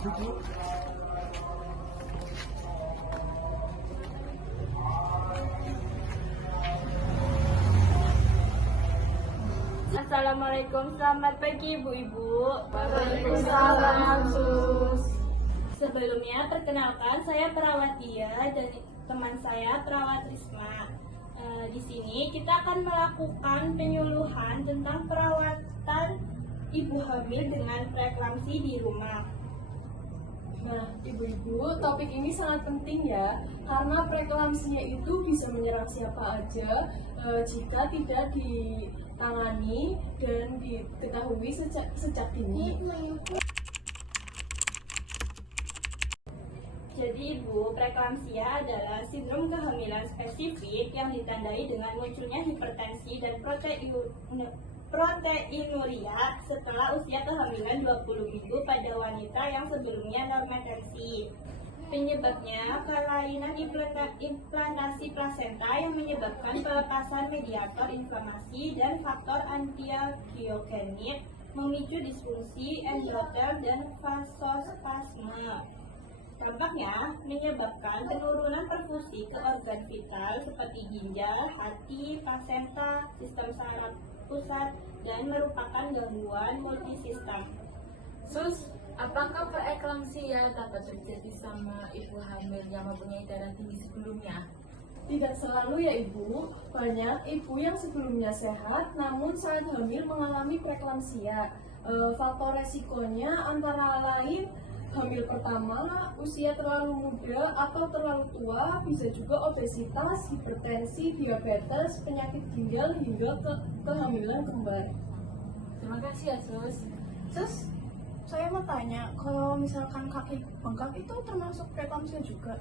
Assalamualaikum, selamat pagi Ibu-Ibu. Waalaikumsalam, Sus. Sebelumnya, perkenalkan saya perawat Dia dan teman saya perawat Risma. Di sini kita akan melakukan penyuluhan tentang perawatan ibu hamil dengan preeklamsi di rumah. Nah, ibu-ibu, topik ini sangat penting ya, karena preeklamsinya itu bisa menyerang siapa aja jika tidak ditangani dan diketahui sejak dini. Jadi Ibu, preeklamsia adalah sindrom kehamilan spesifik yang ditandai dengan munculnya hipertensi dan proteinuria setelah usia kehamilan 20 minggu pada wanita yang sebelumnya normal tensi. Penyebabnya kelainan implantasi plasenta yang menyebabkan pelepasan mediator inflamasi dan faktor antiangiogenik, memicu disfungsi endotel dan vasospasme. Dampaknya menyebabkan penurunan perfusi ke organ vital seperti ginjal, hati, plasenta, sistem saraf pusat, dan merupakan gangguan multisistem. Sus, apakah preeklamsia dapat terjadi sama ibu hamil yang mempunyai darah tinggi sebelumnya? Tidak selalu ya ibu, banyak ibu yang sebelumnya sehat namun saat hamil mengalami preeklamsia. Faktor resikonya antara lain hamil pertama, usia terlalu muda atau terlalu tua, bisa juga obesitas, hipertensi, diabetes, penyakit ginjal hingga kehamilan kembar. Terima kasih ya Sus. Terus saya mau tanya, kalau misalkan kaki bengkak itu termasuk preeklamsia juga?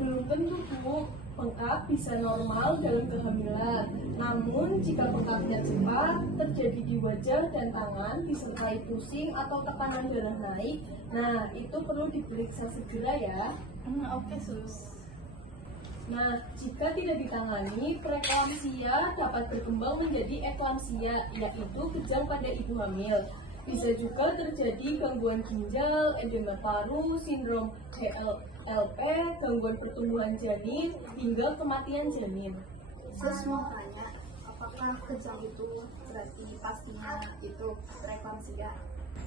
Belum tentu Bu, bengkak bisa normal dalam kehamilan. Namun jika bengkaknya cepat, terjadi di wajah dan tangan, disertai pusing atau tekanan darah naik, nah itu perlu diperiksa segera ya. Oke, Sus. Nah, jika tidak ditangani, preeklamsia dapat berkembang menjadi eklamsia, yaitu kejang pada ibu hamil. Bisa juga terjadi gangguan ginjal, edema paru, sindrom HLLP, gangguan pertumbuhan janin, hingga kematian janin. Sus mau tanya, apakah kejang itu berarti pastinya itu preeklamsia?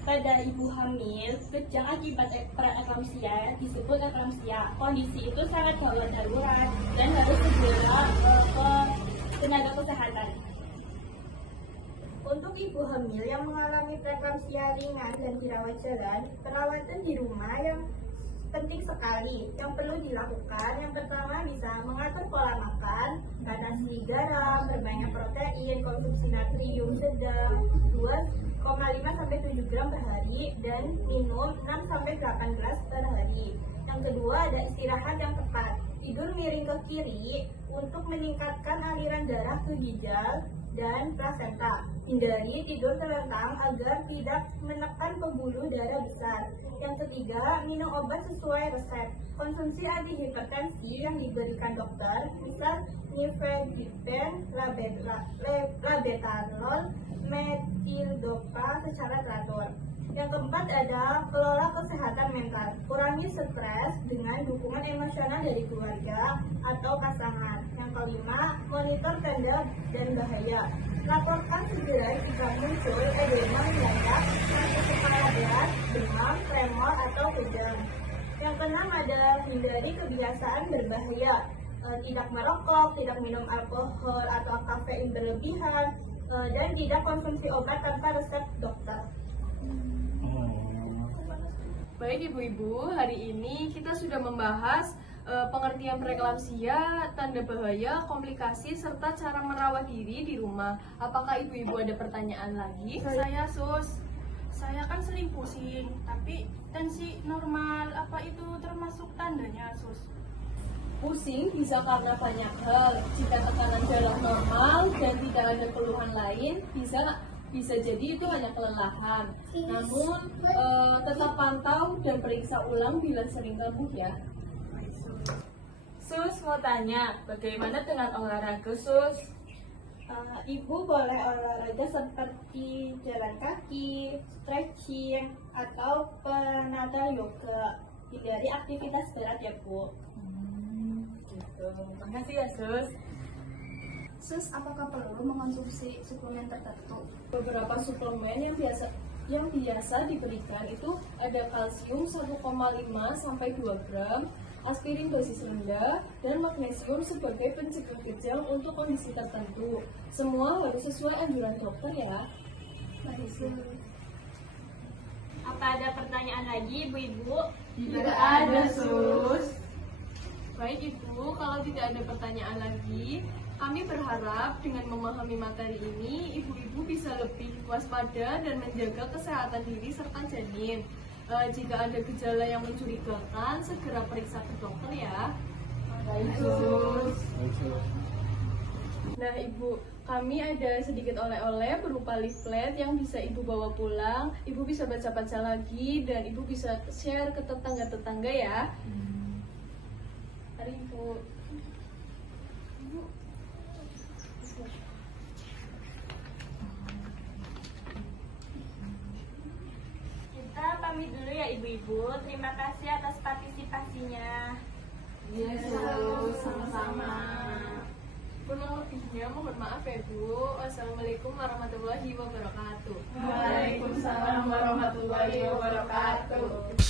Pada ibu hamil, kejang akibat preeklamsia disebut eklamsia. Kondisi itu sangat gawat darurat dan harus segera ke tenaga kesehatan. Untuk ibu hamil yang mengalami preeklamsia ringan dan dirawat jalan, perawatan di rumah yang penting sekali. Yang perlu dilakukan, yang pertama bisa mengatur pola makan, batasi garam, berbanyak protein, konsumsi natrium sedang 2,5-7 gram per hari, dan minum 6-8 gelas per hari. Yang kedua ada istirahat yang tepat. Tidur miring ke kiri untuk meningkatkan aliran darah ke ginjal dan plasenta. Hindari tidur terlentang agar tidak menekan pembuluh darah besar. Yang ketiga, minum obat sesuai resep. Konsumsi antihipertensi yang diberikan dokter, misal nifedipine, labetalol, metildopa secara teratur. Yang keempat ada kelola kesehatan mental. Kurangi stres dengan dukungan emosional dari keluarga atau pasangan. Yang kelima, monitor tanda dan bahaya. Laporkan segera jika muncul edema mendadak, sakit kepala berat, demam, tremor, atau kejang. Yang keenam ada hindari kebiasaan berbahaya. Tidak merokok, tidak minum alkohol atau kafein berlebihan, dan tidak konsumsi obat tanpa resep dokter. Baik ibu-ibu, hari ini kita sudah membahas pengertian preeklamsia, tanda bahaya, komplikasi, serta cara merawat diri di rumah. Apakah ibu-ibu ada pertanyaan lagi? Saya Sus, saya kan sering pusing, tapi tensi normal, apa itu termasuk tandanya Sus? Pusing bisa karena banyak hal. Jika tekanan darah normal dan tidak ada keluhan lain, bisa jadi itu hanya kelelahan. Namun tetap pantau dan periksa ulang bila sering kambuh ya. Sus mau tanya, bagaimana dengan olahraga Sus? Ibu boleh olahraga seperti jalan kaki, stretching, atau penata yoga. Hindari aktivitas berat ya Bu. Gitu. Makasih ya, Sus. Sus, apakah perlu mengonsumsi suplemen tertentu? Beberapa suplemen yang biasa diberikan itu ada kalsium 1,5 sampai 2 gram, aspirin dosis rendah, dan magnesium sebagai pencegah kejang untuk kondisi tertentu. Semua harus sesuai anjuran dokter ya. Apa ada pertanyaan lagi Ibu-Ibu? Tidak ada, Sus. Baik Ibu, kalau tidak ada pertanyaan lagi, kami berharap dengan memahami materi ini, ibu-ibu bisa lebih waspada dan menjaga kesehatan diri serta janin. Jika ada gejala yang mencurigakan, segera periksa ke dokter ya. Baik, Sus. Nah Ibu, kami ada sedikit oleh-oleh berupa leaflet yang bisa Ibu bawa pulang. Ibu bisa baca-baca lagi dan Ibu bisa share ke tetangga-tetangga ya. Mari Ibu. Kita pamit dulu ya Ibu-Ibu. Terima kasih atas partisipasinya. Yes, sama-sama. Kurang lebihnya mohon maaf ya Bu. Wassalamualaikum warahmatullahi wabarakatuh. Waalaikumsalam warahmatullahi wabarakatuh.